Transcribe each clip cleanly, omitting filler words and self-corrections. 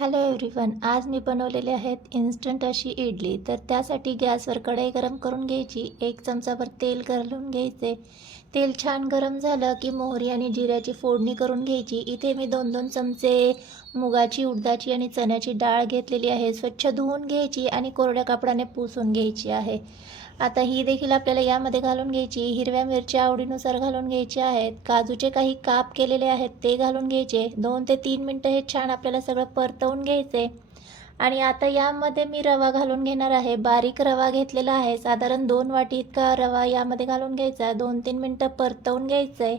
Hello everyone, आज मी बनवलेले आहेत इन्स्टंट अशी इडली। तर त्यासाठी गॅसवर कढई गरम करून घ्यायची, 1 चमचाभर तेल घालून घ्यायचे। तेल छान गरम झालं की मोहरी आणि जिऱ्याची फोडणी करून घ्यायची। इथे मी 2-2 चमचे मुगाची, उडदाची आणि चण्याची डाळ घेतलेली आहे। स्वच्छ धुवून घ्यायची आणि कोरड्या कापडाने पुसून घ्यायची आहे। आता ही देखील आपल्याला यामध्ये घालून घ्यायची। हिरव्या मिरच्या आवडीनुसार घालून घ्यायच्या आहेत। काजूचे काही काप केलेले आहेत ते घालून घ्यायचे। 2 ते 3 मिनिटं हे छान आपल्याला सगळं परतवून घ्यायचे। आणि आता यामध्ये मी रवा घालून घेणार आहे। बारीक रवा घेतलेला आहे, साधारण 2 वाटी इतका रवा यामध्ये घालून घ्यायचा। 2-3 मिनिटं परतवून घ्यायचं आहे।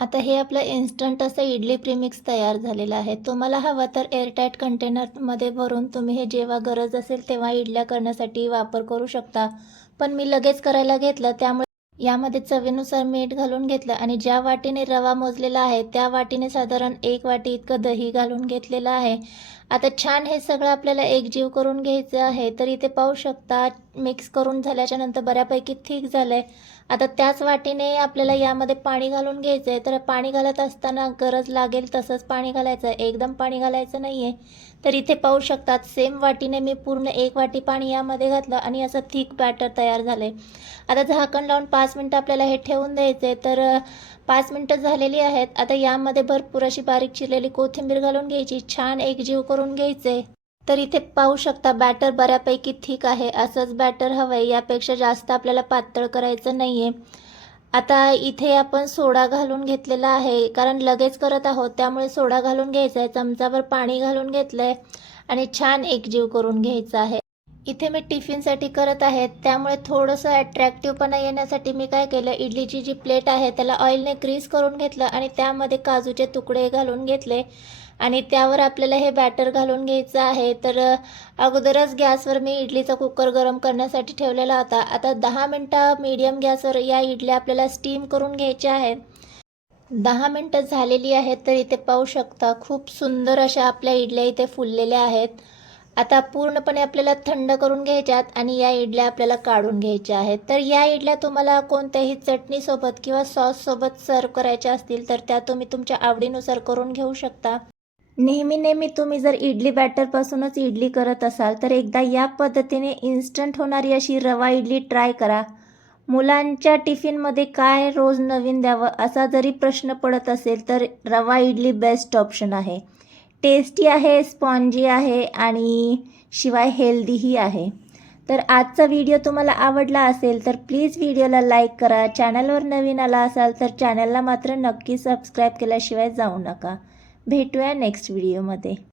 आता हे आपलं इन्स्टंट असं इडली प्रीमिक्स तयार झालेलं आहे। तुम्हाला हवं तर एअरटाईट कंटेनरमध्ये भरून तुम्ही हे जेव्हा गरज असेल तेव्हा इडल्या करण्यासाठी वापर करू शकता। पण मी लगेच करायला घेतलं, त्यामुळे यामध्ये चवीनुसार मीठ घालून घेतलं आणि ज्या वाटीने रवा मोजलेला आहे त्या वाटीने साधारण 1 वाटी इतकं दही घालून घेतलेलं आहे। आता छान हे सगळं आपल्याला एकजीव करून घ्यायचं आहे। तर इथे पाहू शकता, मिक्स करून झाल्याच्या नंतर बऱ्यापैकी थिक झालंय। आता त्याच वाटीने आपल्याला यामध्ये पाणी घालून घ्यायचं आहे। तर पाणी घालत असताना गरज लागेल तसंच पाणी घालायचं, एकदम पाणी घालायचं नाही आहे। तर इथे पाहू शकतात, सेम वाटीने मी पूर्ण 1 वाटी पाणी यामध्ये घातलं आणि असं थिक बॅटर तयार झालंय। आता झाकण लावून 5 मिनिटं आपल्याला हे ठेवून द्यायचे। तर 5 मिनिटं झालेली आहेत। आता यामध्ये भरपूर अशी बारीक चिरलेली कोथिंबीर घालून घ्यायची, छान एकजीव करून घ्यायचे। तर इथे पाहू शकता, बॅटर बऱ्यापैकी थिक आहे। असंच बॅटर हवंय, यापेक्षा जास्त आपल्याला पातळ करायचं नाहीये। आता इथे आपण सोडा घालून घेतलेला आहे, कारण लगेच करत आहोत त्यामुळे सोडा घालून घ्यायचा आहे। चमचाभर पाणी घालून घेतलंय आणि छान एकजीव करून घ्यायचं आहे। इथे मी टिफिनसाठी करत आहे, त्यामुळे थोडंसं अट्रॅक्टिव्हपणा येण्यासाठी मी काय केलं, इडलीची जी प्लेट आहे त्याला ऑइलने ग्रीस करून घेतलं आणि त्यामध्ये काजूचे तुकडे घालून घेतले आणि त्यावर आपल्याला हे बॅटर घालून घ्यायचं आहे। तर अगोदरच गॅसवर मी इडलीचा कुकर गरम करण्यासाठी ठेवलेला होता। आता 10 मिनिटं मीडियम गॅसवर या इडल्या आपल्याला स्टीम करून घ्यायच्या आहेत। 10 मिनिटं झालेली आहेत। तर इथे पाहू शकता, खूप सुंदर अशा आपल्या इडल्या इथे फुललेल्या आहेत। आता पूर्णपणे आपल्याला थंड करून घ्यायच्यात आणि या इडल्या आपल्याला काढून घ्यायच्या आहेत। तर या इडल्या तुम्हाला कोणत्याही चटणीसोबत किंवा सॉससोबत सर्व करायच्या असतील तर त्या तुम्ही तुमच्या आवडीनुसार करून घेऊ शकता। नेहमी तुम्ही जर इडली बॅटरपासूनच इडली करत असाल तर एकदा या पद्धतीने इन्स्टंट होणारी अशी रवा इडली ट्राय करा। मुलांच्या टिफिनमध्ये काय रोज नवीन द्यावं असा जरी प्रश्न पडत असेल तर रवा इडली बेस्ट ऑप्शन आहे। टेस्टी आहे, स्पॉन्जी आहे आणि शिवाय हेल्दीही आहे। तर आजचा व्हिडिओ तुम्हाला आवडला असेल तर प्लीज व्हिडिओला लाईक करा। चॅनलवर नवीन आला असाल तर चॅनलला मात्र नक्की सबस्क्राईब केल्याशिवाय जाऊ नका। भेटूया नेक्स्ट व्हिडिओमध्ये।